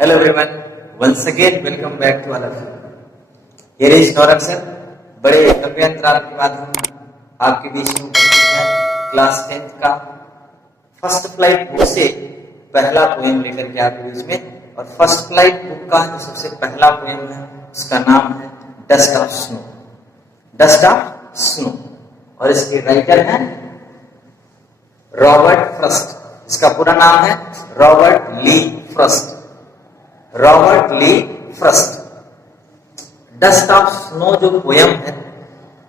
Hello everyone, once again welcome back to all of you. Here is Gaurav sir. बड़े लंबे अंतराल के बाद हम आपके बीच में उपस्थित हैं क्लास 10th का फर्स्ट फ्लाइट बुक से पहला पोएम लेकर के आपके बीच में। और फर्स्ट फ्लाइट बुक का जो सबसे पहला पोएम है उसका नाम है dust of snow. Dust of snow और इसके राइटर हैं रॉबर्ट फ्रस्ट। इसका पूरा नाम है Robert Lee Frost. Robert Lee Frost. Dust of snow जो पोयम है,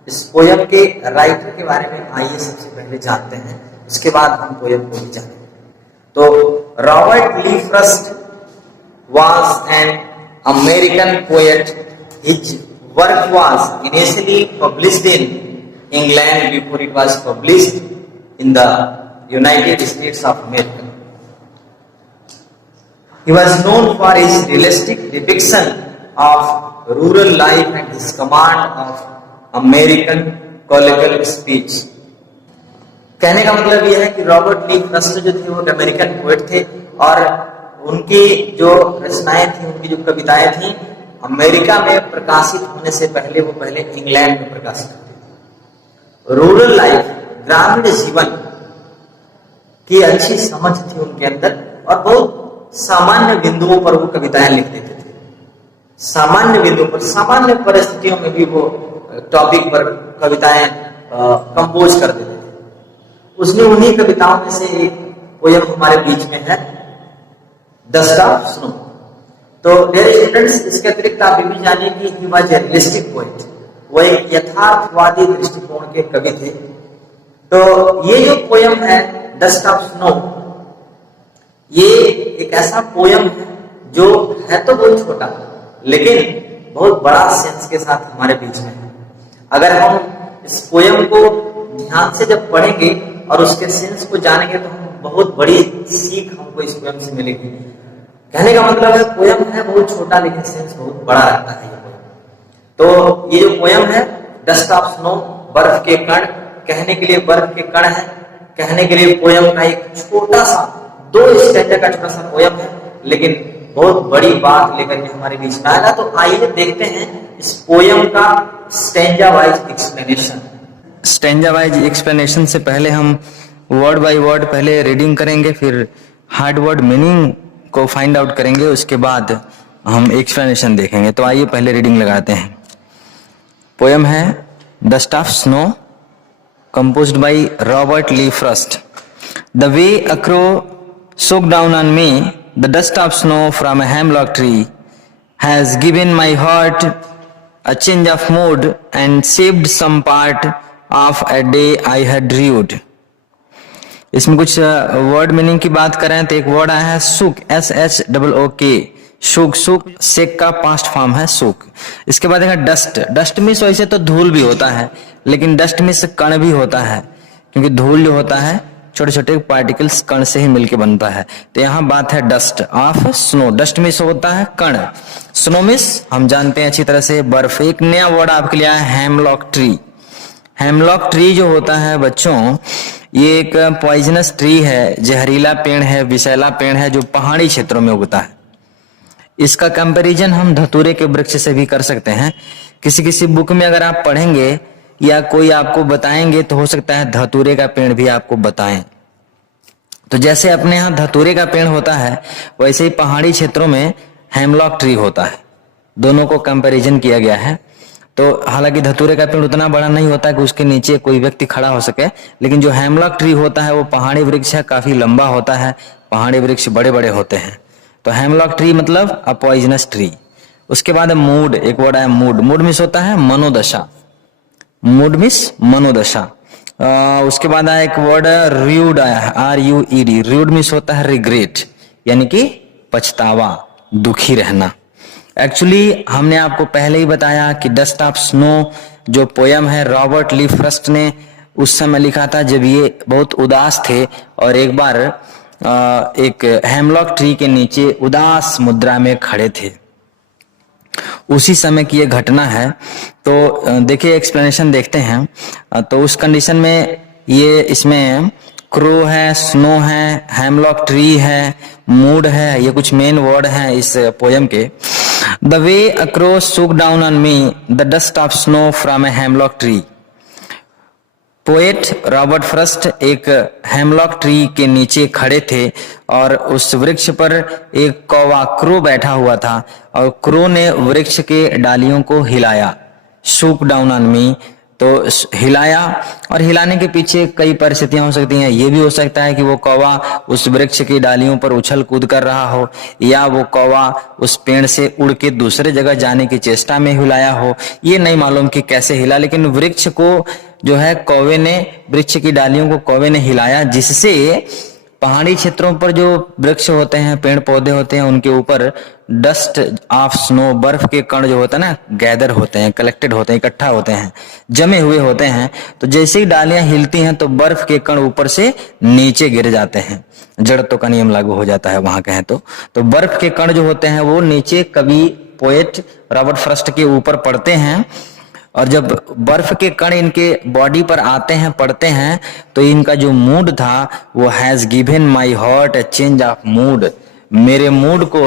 इस पोयम के राइटर के बारे में आइए सबसे पहले जानते हैं, उसके बाद हम पोयम को भी जानेंगे। तो Robert Lee Frost was an American poet. His work was initially published in England before it was published in the United States of America. He was known for his realistic depiction of rural life and his command of American colloquial speech. कहने का मतलब यह है कि Robert Lee first जो थे वो American poet थे और उनकी जो रचनाएं थी, उनकी जो कविताएं थी, अमेरिका में प्रकाशित होने से पहले वो पहले इंग्लैंड में प्रकाशित होती। रूरल लाइफ, ग्रामीण जीवन की अच्छी समझ थी उनके अंदर और बहुत सामान्य बिंदुओं पर वो कविताएं लिख देते थे। सामान्य बिंदुओं पर, सामान्य परिस्थितियों में भी वो टॉपिक पर कविताएं कंपोज कर देते थे। उसने उन्हीं कविताओं में से एक पोयम हमारे बीच में है डस्ट ऑफ स्नो। तो डियर स्टूडेंट्स, इसके अतिरिक्त आप ये भी जानिए कि he was a realistic poet. वो एक यथार्थवादी दृष्टिकोण के कवि थे। तो ये जो पोयम है डस्ट ऑफ स्नो, ये एक ऐसा पोयम है जो है तो बहुत छोटा लेकिन बहुत बड़ा सेंस के साथ हमारे बीच में है। अगर हम इस पोयम को ध्यान से जब पढ़ेंगे और उसके सेंस को जानेंगे तो हम बहुत बड़ी सीख हमको इस पोयम से मिलेगी। कहने का मतलब है पोयम है बहुत छोटा लेकिन सेंस बहुत बड़ा रहता है ये पोयम। तो ये जो पोयम है डस्ट ऑफ स्नो, बर्फ के कण, कहने के लिए बर्फ के कण है, कहने के लिए पोयम का एक छोटा सा 2 स्टैंजा का छोटा सा पोयम है, लेकिन बहुत बड़ी बात लेकर के हमारे बीच में आएगा। तो आइए देखते हैं इस पोयम का stanza wise explanation. Stanza wise explanation से पहले हम वर्ड बाय वर्ड पहले रीडिंग करेंगे, फिर हार्ड वर्ड मीनिंग को फाइंड आउट करेंगे, उसके बाद हम एक्सप्लेनेशन देखेंगे। तो आइए पहले रीडिंग लगाते हैं। पोयम है dust of snow, composed by Robert Lee Frost. The way a crow shook down on me, the dust of snow from a hemlock tree has given my heart a change of mood and saved some part of a day I had rued. इसमें कुछ word meaning की बात करें तो एक word आया है सुक, SHOOK, शुक, सुक सेक का पास्ट फॉर्म है सुक। इसके बाद है डस्ट। डस्ट मीन्स वैसे तो धूल भी होता है, लेकिन डस्ट मीन्स कण भी होता है, क्योंकि धूल जो होता है छोटे छोटे पार्टिकल्स कण से ही मिलके बनता है। तो यहाँ बात है dust of snow. Dust means होता है कण, स्नो मीन्स हम जानते हैं अच्छी तरह से बर्फ। एक नया वर्ड आपके लिए आया है हेमलॉक ट्री। हेमलॉक ट्री जो होता है बच्चों, ये एक पॉइजनस ट्री है, जहरीला पेड़ है, विषैला पेड़ है जो पहाड़ी क्षेत्रों में उगता है। इसका कंपैरिजन हम धतूरे के वृक्ष से भी कर सकते हैं। किसी किसी बुक में अगर आप पढ़ेंगे या कोई आपको बताएंगे तो हो सकता है धतूरे का पेड़ भी आपको बताएं। तो जैसे अपने यहाँ धतूरे का पेड़ होता है, वैसे ही पहाड़ी क्षेत्रों में हेमलॉक ट्री होता है। दोनों को कंपैरिजन किया गया है। तो हालांकि धतूरे का पेड़ उतना बड़ा नहीं होता कि उसके नीचे कोई व्यक्ति खड़ा हो सके, लेकिन जो हेमलॉक ट्री होता है वो पहाड़ी वृक्ष है, काफी लंबा होता है, पहाड़ी वृक्ष बड़े बड़े होते हैं। तो हेमलॉक ट्री मतलब अ पॉइजनस ट्री। उसके बाद मूड, एक वर्ड है मूड। मूड मिस होता है मनोदशा, मूड मिस मनोदशा। उसके बाद आया एक वर्ड रूड आया है, RUED। रूड मिस होता है रिग्रेट, यानी कि पछतावा, दुखी रहना। एक्चुअली हमने आपको पहले ही बताया कि डस्ट ऑफ स्नो जो पोयम है रॉबर्ट ली फ्रस्ट ने उस समय लिखा था जब ये बहुत उदास थे और एक बार एक हेमलॉक ट्री के नीचे उदास मुद्रा में खड़े थे। उसी समय की ये घटना है। तो देखिए एक्सप्लेनेशन देखते हैं। तो उस कंडीशन में ये इसमें क्रो है, स्नो है, हेमलॉक ट्री है, मूड है, ये कुछ मेन वर्ड हैं इस पोयम के। The way a crow shook down on me the dust of snow from a hemlock tree. Poet Robert Frost एक हेमलॉक ट्री के नीचे खड़े थे और उस वृक्ष पर एक कौवा क्रो बैठा हुआ था और क्रो ने वृक्ष के डालियों को हिलाया। शूक डाउन ऑन मी, तो हिलाया, और हिलाने के पीछे कई परिस्थितियां हो सकती हैं। ये भी हो सकता है कि वो कौवा उस वृक्ष की डालियों पर उछल कूद कर रहा हो, या वो कौवा उस पेड़ से उड़ के दूसरे जगह जाने की चेष्टा में हिलाया हो। ये नहीं मालूम कि कैसे हिला, लेकिन वृक्ष को जो है कौवे ने, वृक्ष की डालियों को कौवे ने हिलाया, जिससे पहाड़ी क्षेत्रों पर जो वृक्ष होते हैं, पेड़ पौधे होते हैं, उनके ऊपर डस्ट ऑफ स्नो, बर्फ के कण जो होते हैं ना, गैदर होते हैं, कलेक्टेड होते हैं, इकट्ठा होते हैं, जमे हुए होते हैं। तो जैसे ही डालियां हिलती हैं तो बर्फ के कण ऊपर से नीचे गिर जाते हैं। जड़त्व का नियम लागू हो जाता है वहां कहें तो बर्फ के कण जो होते हैं वो नीचे कवि पोएट रॉबर्ट फ्रॉस्ट के ऊपर पड़ते हैं, और जब बर्फ के कण इनके बॉडी पर आते हैं, पड़ते हैं, तो इनका जो मूड था वो has given my heart A change of mood. मेरे मूड को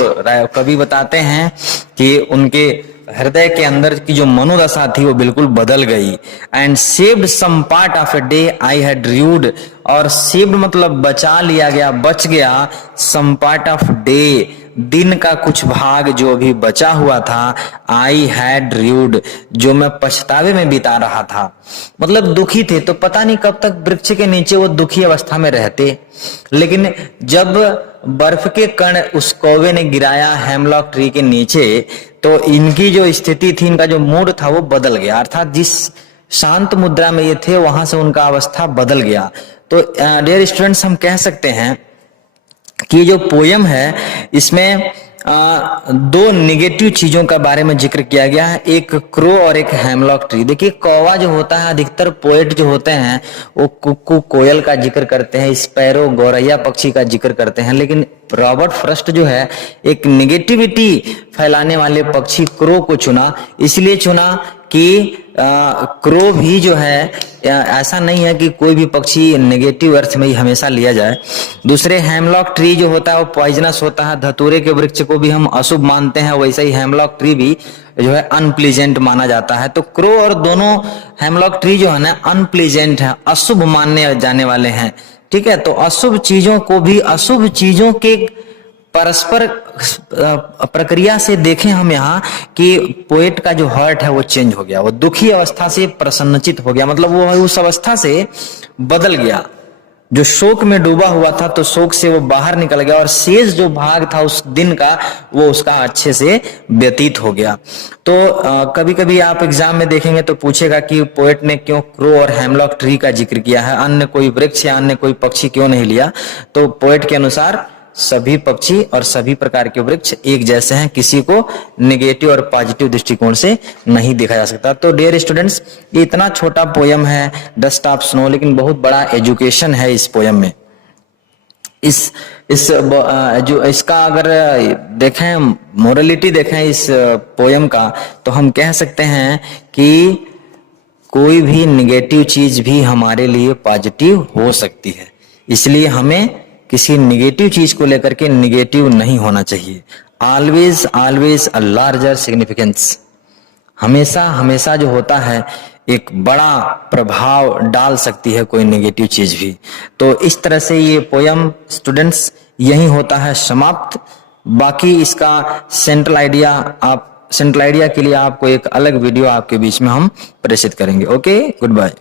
कवि बताते हैं कि उनके हृदय के अंदर की जो मनोदशा थी वो बिल्कुल बदल गई। And saved some part of a day I had rued, और सेव्ड मतलब बचा लिया गया, बच गया, सम पार्ट ऑफ डे, दिन का कुछ भाग जो अभी बचा हुआ था, आई हैड र्यूड, जो मैं पछतावे में बिता रहा था। मतलब दुखी थे, तो पता नहीं कब तक वृक्ष के नीचे वो दुखी अवस्था में रहते, लेकिन जब बर्फ के कण उस कौवे ने गिराया हेमलॉक ट्री के नीचे, तो इनकी जो स्थिति थी, इनका जो मूड था वो बदल गया। अर्थात जिस शांत मुद्रा में ये थे वहां से उनका अवस्था बदल गया। तो डियर स्टूडेंट्स, हम कह सकते हैं कि जो पोयम है इसमें दो नेगेटिव चीजों का बारे में जिक्र किया गया है, एक क्रो और एक हेमलॉक ट्री। देखिए, कौवा जो होता है, अधिकतर पोएट जो होते हैं वो कुक्कू, कोयल का जिक्र करते हैं, स्पैरो, गौरैया पक्षी का जिक्र करते हैं, लेकिन रॉबर्ट फ्रॉस्ट जो है एक नेगेटिविटी फैलाने वाले पक्षी क्रो को चुना। इसलिए चुना कि क्रो भी जो है, ऐसा नहीं है कि कोई भी पक्षी नेगेटिव अर्थ में ही हमेशा लिया जाए। दूसरे, हेमलॉक ट्री जो होता है वो पॉइजनस होता है, धतूरे के वृक्ष को भी हम अशुभ मानते हैं, वैसे ही हेमलॉक ट्री भी जो है अनप्लीजेंट माना जाता है। तो क्रो और दोनों हेमलॉक ट्री जो है ना अनप्लीजेंट है, अशुभ मानने जाने वाले हैं। ठीक है, तो अशुभ चीजों को भी अशुभ चीजों के परस्पर प्रक्रिया से देखें हम यहाँ कि पोएट का जो हार्ट है वो चेंज हो गया, वो दुखी अवस्था से प्रसन्नचित हो गया, मतलब वो उस अवस्था से बदल गया। जो शोक में डूबा हुआ था तो शोक से वो बाहर निकल गया, और शेष जो भाग था उस दिन का वो उसका अच्छे से व्यतीत हो गया। तो कभी कभी आप एग्जाम में देखेंगे तो पूछेगा कि पोएट ने क्यों क्रो और हेमलॉक ट्री का जिक्र किया है, अन्य कोई वृक्ष या अन्य कोई पक्षी क्यों नहीं लिया। तो पोएट के अनुसार सभी पक्षी और सभी प्रकार के वृक्ष एक जैसे हैं, किसी को नेगेटिव और पॉजिटिव दृष्टिकोण से नहीं देखा जा सकता। तो डियर स्टूडेंट्स, ये इतना छोटा पोयम है डस्ट ऑफ स्नो, लेकिन बहुत बड़ा एजुकेशन है इस पोयम में। जो इसका अगर देखें, मोरलिटी देखें इस पोयम का, तो हम कह सकते हैं कि कोई भी नेगेटिव चीज भी हमारे लिए पॉजिटिव हो सकती है, इसलिए हमें किसी नेगेटिव चीज को लेकर के नेगेटिव नहीं होना चाहिए। Always always a larger significance, हमेशा हमेशा जो होता है एक बड़ा प्रभाव डाल सकती है कोई नेगेटिव चीज भी। तो इस तरह से ये पोयम स्टूडेंट्स यही होता है समाप्त। बाकी इसका सेंट्रल आइडिया के लिए आपको एक अलग वीडियो आपके बीच में हम प्रेषित करेंगे। Okay, good bye.